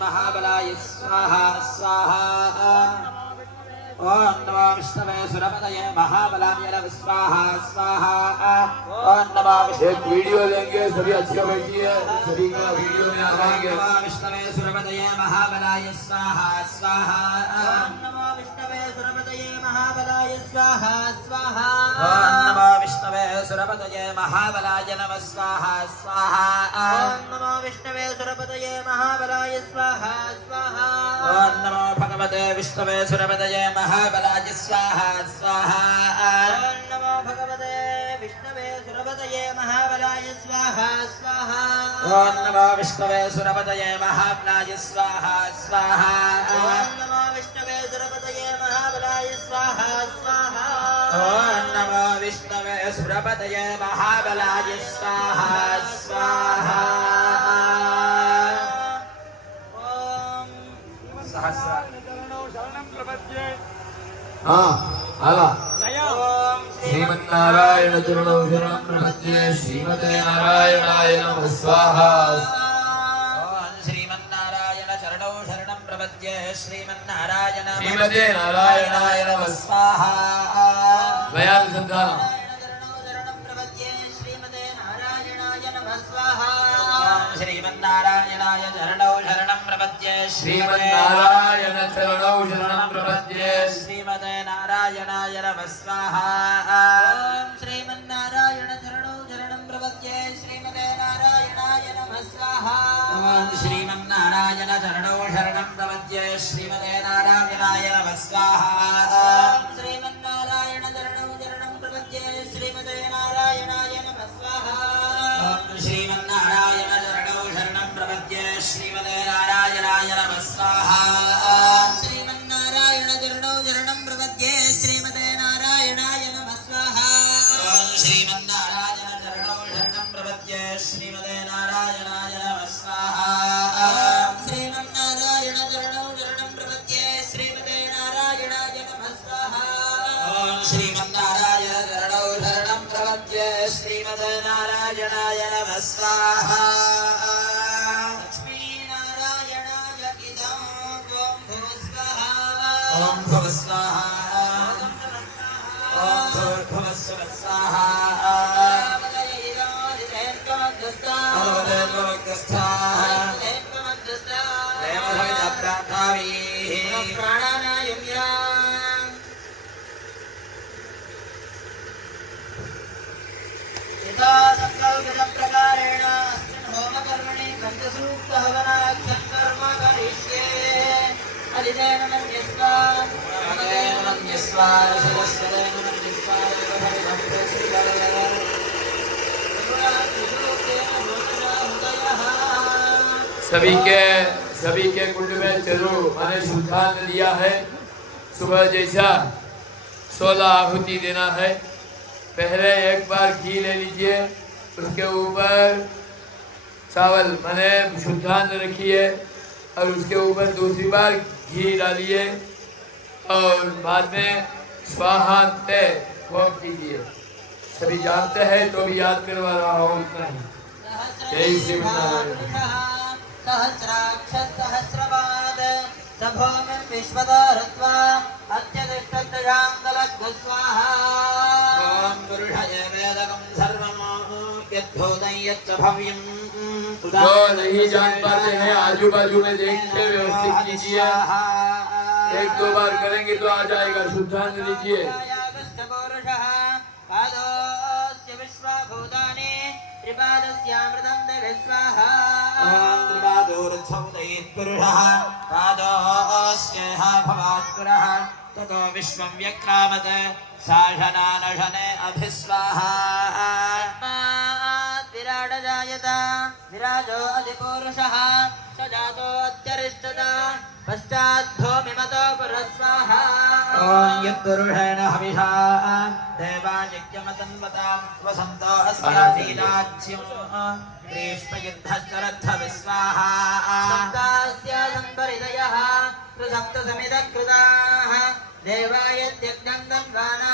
महाबलाय स्वाहा स्वाहा। ओम नमो विष्णवे सुरपतये महाबलाय स्वाहा स्वाहा। ओम नमो एक वीडियो लेंगे, सभी अच्छे बैठिए, सभी का वीडियो में आएंगे। नमो विष्णवे सुरपतये महाबलाय स्वाहा स्वाहा। ओम नमो विष्णवे सुरपतये महाबलाय स्वाहा स्वाहा। ओम नमो विष्णवे सुरपतये महाबलाय नमः स्वाहा स्वाहा। ओम नमो विष्णवे सुरपतये महाबलाय स्वाहा स्वाहा। ओम नमो भगवते विष्णवे सुरपतये महाबलाय स्वाहा स्वाहा। ओम नमो भगवते विष्णवे सुरपतये महाबलाय स्वाहा स्वाहा। ओम नमो विष्णवे सुरपतये महाबलाय स्वाहा स्वाहा। ओम नमो विष्णवे सुरपतये महाबलाय स्वाहा स्वाहा। ओम नमो विष्णवे सुरपतये महाबलाय स्वाहा स्वाहा। ओम सहस्र हाँ आला। श्रीमन्नारायण चरणौ शरणं प्रपद्ये श्रीमते नारायणाय नमः स्वाहा। श्रीमन्नारायण चरणौ शरणं प्रपद्ये श्रीमन्नारायण श्रीमते नारायणाय नमः स्वाहा। वयान संधान श्रीमन्नारायणाय चरणौ शरणं प्रपद्ये श्रीमन्नारायण चरणौ शरणं प्रपद्ये श्रीमते नारायणाय नमः स्वाहा। श्रीमन्नारायण चरणौ शरणं प्रपद्ये श्रीमते नारायणाय नमः स्वाहा। श्रीमन्नारायण चरणौ शरणं प्रपद्ये श्रीमते नारायणाय नमः स्वाहा। श्रीमन्नारायण चरणौ शरणं प्रपद्ये श्रीमते नारायणाय नमः स्वाहा। श्रीमन्नारायण चरणौ शरणं प्रपद्ये श्रीमते नारायणाय नमः स्वाहा। श्रीमन्नारायण चरणौ शरणं प्रपद्ये श्रीमते नारायणाय नमः स्वाहा। श्रीमन्नारायण चरणौ शरणं प्रपद्ये श्रीमते नारायणाय नमः स्वाहा। श्रीमन्नारायण चरणौ शरणं प्रपद्ये श्रीमते नारायणाय नमः स्वाहा। श्रीमन्नारायण चरणौ शरणं प्रपद्ये श्रीमते नारायणाय नमः स्वाहा। लक्ष्मीनारायणाय इदं ओम भुवः स्वाहा। ओम भूर्भुवः स्वाहा। प्रकारेण होम कर्मणि पंचसूक्त हवनाख्यं कर्म करिष्ये। अधिदेन मन्यस्वा शिवस्वदेन मन्यस्वा सभी के कुंड में चलो मैंने शुद्धान लिया है। सुबह जैसा 16 आहुति देना है। पहले एक बार घी ले लीजिए, उसके ऊपर चावल मैंने शुद्धान रखिए और उसके ऊपर दूसरी बार घी डालिए और बाद में स्वाहांते होम कीजिए। सभी जानते हैं तो भी याद करवा रहा हूँ इतना ही। जय श्री सहस्रवाद सभोमिं विश्वदारत्वा अत्यतिष्ठत्यां स्वाहा। ओम पुरुषाय वेदकं सर्वं यद्भूतं यच्च भव्यं। जो नहीं जान पाते हैं आजू बाजू में देख के व्यवस्थित कीजिए। एक दो बार करेंगे तो आ जाएगा। शुद्धांत लीजिए। त्रिपादस्यामृतं देवे स्वाहा। ओम त्रिपादोरुद्धौदयेत्पुरुषः पादोऽस्येह भवात्पुरः ततो विश्वं व्यक्रामत् साशनानशने अभिस्वाहा। विराट जायत विराजो अधिपुरुषः स जातोऽत्यरिष्टत पश्चाद्भूमिमतो पुरस्वाहा। ओम यत्पुरुषेण हविषा देवायज्ञमतन्वतां वसन्तो अस्याधीनाच्यं ग्रीष्मयुद्धश्चरद्धविस्वाहा। सप्तास्य संपरिदयः कृसप्तसमिदकृताः देवायज्ञं तन्वाना।